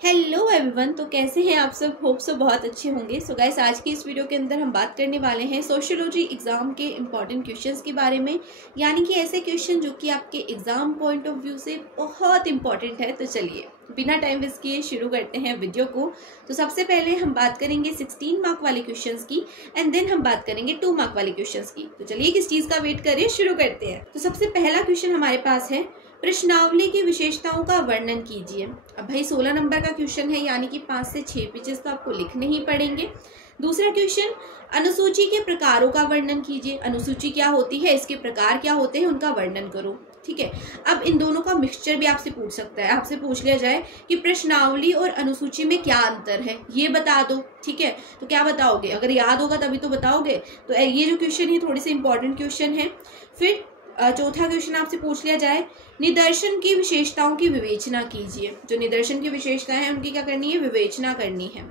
Hello everyone. तो कैसे हैं आप सब? होप सो बहुत अच्छे होंगे। सो गाइस, आज की इस वीडियो के अंदर हम बात करने वाले हैं सोशियोलॉजी एग्जाम के इम्पॉर्टेंट क्वेश्चंस के बारे में, यानी कि ऐसे क्वेश्चन जो कि आपके एग्जाम पॉइंट ऑफ व्यू से बहुत इंपॉर्टेंट है। तो चलिए बिना टाइम वेस्ट किए शुरू करते हैं वीडियो को। तो सबसे पहले हम बात करेंगे 16 मार्क वाले क्वेश्चंस की एंड देन हम बात करेंगे 2 मार्क वाले क्वेश्चंस की। तो चलिए किस चीज का वेट करें, शुरू करते हैं। तो सबसे पहला क्वेश्चन हमारे पास है, प्रश्नावली की विशेषताओं का वर्णन कीजिए। अब भाई 16 नंबर का क्वेश्चन है, यानी कि 5 से 6 पेजेस तो आपको लिखने ही पड़ेंगे। दूसरा क्वेश्चन, अनुसूची के प्रकारों का वर्णन कीजिए। अनुसूची क्या होती है, इसके प्रकार क्या होते हैं, उनका वर्णन करो। ठीक है, अब इन दोनों का मिक्सचर भी आपसे पूछ सकता है। आपसे पूछ लिया जाए कि प्रश्नावली और अनुसूची में क्या अंतर है, ये बता दो। ठीक है, तो क्या बताओगे? अगर याद होगा तभी तो बताओगे। तो ये जो क्वेश्चन है थोड़े से इंपॉर्टेंट क्वेश्चन है। फिर चौथा क्वेश्चन आपसे पूछ लिया जाए, निदर्शन की विशेषताओं की विवेचना कीजिए। जो निदर्शन की विशेषताएं हैं उनकी क्या करनी है, विवेचना करनी है।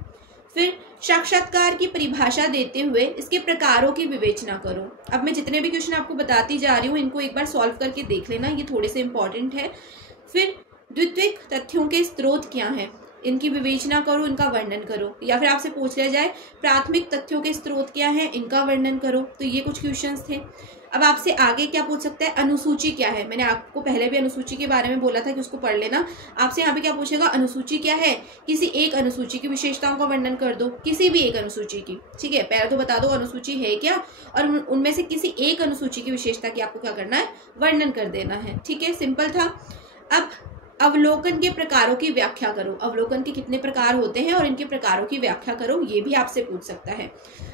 फिर साक्षात्कार की परिभाषा देते हुए इसके प्रकारों की विवेचना करो। अब मैं जितने भी क्वेश्चन आपको बताती जा रही हूँ इनको एक बार सॉल्व करके देख लेना, ये थोड़े से इंपॉर्टेंट है। फिर द्वितीयक तथ्यों के स्रोत क्या हैं, इनकी विवेचना करो, इनका वर्णन करो। या फिर आपसे पूछ लिया जाए प्राथमिक तथ्यों के स्रोत क्या हैं, इनका वर्णन करो। तो ये कुछ क्वेश्चंस थे। अब आपसे आगे क्या पूछ सकता है, अनुसूची क्या है। मैंने आपको पहले भी अनुसूची के बारे में बोला था कि उसको पढ़ लेना। आपसे यहाँ पे क्या पूछेगा, अनुसूची क्या है, किसी एक अनुसूची की विशेषताओं का वर्णन कर दो, किसी भी एक अनुसूची की। ठीक है, पहले तो बता दो अनुसूची है क्या, और उनमें से किसी एक अनुसूची की विशेषता की आपको क्या करना है, वर्णन कर देना है। ठीक है, सिंपल था। अब अवलोकन के प्रकारों की व्याख्या करो। अवलोकन के कितने प्रकार होते हैं और इनके प्रकारों की व्याख्या करो, ये भी आपसे पूछ सकता है।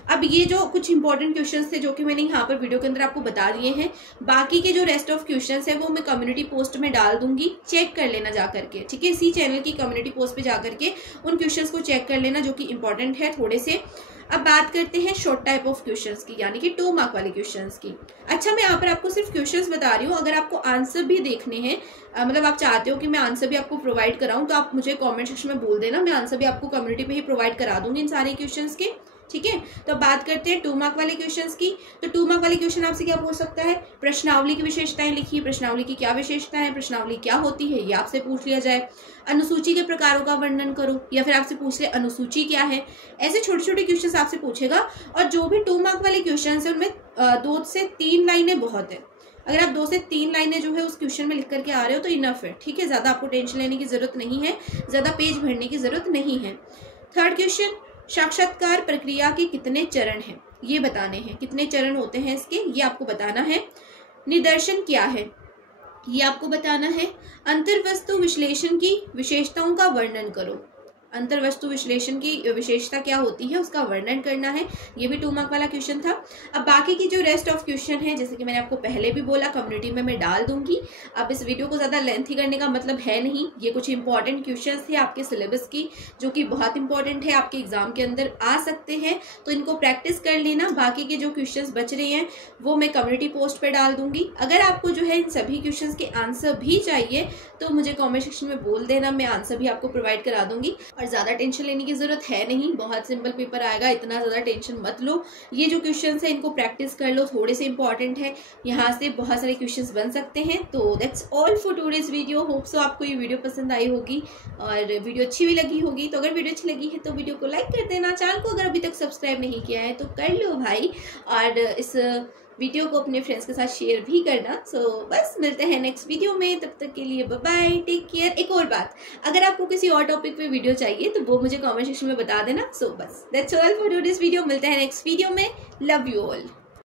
अब ये जो कुछ इंपॉर्टेंट क्वेश्चंस थे जो कि मैंने यहाँ पर वीडियो के अंदर आपको बता दिए हैं, बाकी के जो रेस्ट ऑफ क्वेश्चंस है वो मैं कम्युनिटी पोस्ट में डाल दूंगी, चेक कर लेना जा करके। ठीक है, इसी चैनल की कम्युनिटी पोस्ट पे जा करके उन क्वेश्चंस को चेक कर लेना जो कि इंपॉर्टेंट है थोड़े से। अब बात करते हैं शॉर्ट टाइप ऑफ क्वेश्चंस की, यानी कि 2 मार्क वाले क्वेश्चंस की। अच्छा, मैं यहाँ पर आपको सिर्फ क्वेश्चंस बता रही हूँ। अगर आपको आंसर भी देखने हैं, मतलब आप चाहते हो कि मैं आंसर भी आपको प्रोवाइड कराऊं, तो आप मुझे कमेंट सेक्शन में बोल देना, मैं आंसर भी आपको कम्युनिटी पे ही प्रोवाइड करा दूंगी इन सारे क्वेश्चंस के। ठीक है, तो बात करते हैं 2 मार्क वाले क्वेश्चंस की। तो 2 मार्क वाले क्वेश्चन आपसे क्या पूछ सकता है, प्रश्नावली की विशेषताएं लिखिए। प्रश्नावली की क्या विशेषताएं हैं, प्रश्नावली क्या होती है, ये आपसे पूछ लिया जाए। अनुसूची के प्रकारों का वर्णन करो, या फिर आपसे पूछ ले अनुसूची क्या है। ऐसे छोटे छोटे क्वेश्चन आपसे पूछेगा। और जो भी 2 मार्क वाले क्वेश्चन है उनमें 2 से 3 लाइनें बहुत है। अगर आप 2 से 3 लाइनें जो है उस क्वेश्चन में लिख करके आ रहे हो तो इनफ है। ठीक है, ज्यादा आपको टेंशन लेने की जरूरत नहीं है, ज्यादा पेज भरने की जरूरत नहीं है। थर्ड क्वेश्चन, साक्षात्कार प्रक्रिया के कितने चरण हैं, ये बताने हैं। कितने चरण होते हैं इसके, ये आपको बताना है। निदर्शन क्या है, ये आपको बताना है। अंतर्वस्तु विश्लेषण की विशेषताओं का वर्णन करो। अंतर्वस्तु विश्लेषण की विशेषता क्या होती है उसका वर्णन करना है। ये भी 2 मार्क वाला क्वेश्चन था। अब बाकी की जो रेस्ट ऑफ क्वेश्चन है, जैसे कि मैंने आपको पहले भी बोला, कम्युनिटी में मैं डाल दूंगी। अब इस वीडियो को ज्यादा लेंथी करने का मतलब है नहीं। ये कुछ इंपॉर्टेंट क्वेश्चन थे आपके सिलेबस की, जो कि बहुत इंपॉर्टेंट है, आपके एग्जाम के अंदर आ सकते हैं, तो इनको प्रैक्टिस कर लेना। बाकी के जो क्वेश्चन बच रहे हैं वो मैं कम्युनिटी पोस्ट पर डाल दूंगी। अगर आपको जो है इन सभी क्वेश्चन के आंसर भी चाहिए तो मुझे कॉमेंट सेक्शन में बोल देना, मैं आंसर भी आपको प्रोवाइड करा दूंगी। और ज्यादा टेंशन लेने की जरूरत है नहीं, बहुत सिंपल पेपर आएगा, इतना ज्यादा टेंशन मत लो। ये जो क्वेश्चंस है इनको प्रैक्टिस कर लो, थोड़े से इंपॉर्टेंट है, यहाँ से बहुत सारे क्वेश्चंस बन सकते हैं। तो that's all for today's video. Hope so आपको ये वीडियो पसंद आई होगी और वीडियो अच्छी भी लगी होगी। तो अगर वीडियो अच्छी लगी है तो वीडियो को लाइक कर देना, चैनल को अगर अभी तक सब्सक्राइब नहीं किया है तो कर लो भाई, और इस वीडियो को अपने फ्रेंड्स के साथ शेयर भी करना। सो बस मिलते हैं नेक्स्ट वीडियो में, तब तक के लिए बाय बाय, टेक केयर। एक और बात, अगर आपको किसी और टॉपिक पे वीडियो चाहिए तो वो मुझे कमेंट सेक्शन में बता देना। सो बस that's all for today's video. मिलते हैं नेक्स्ट वीडियो में। Love you all.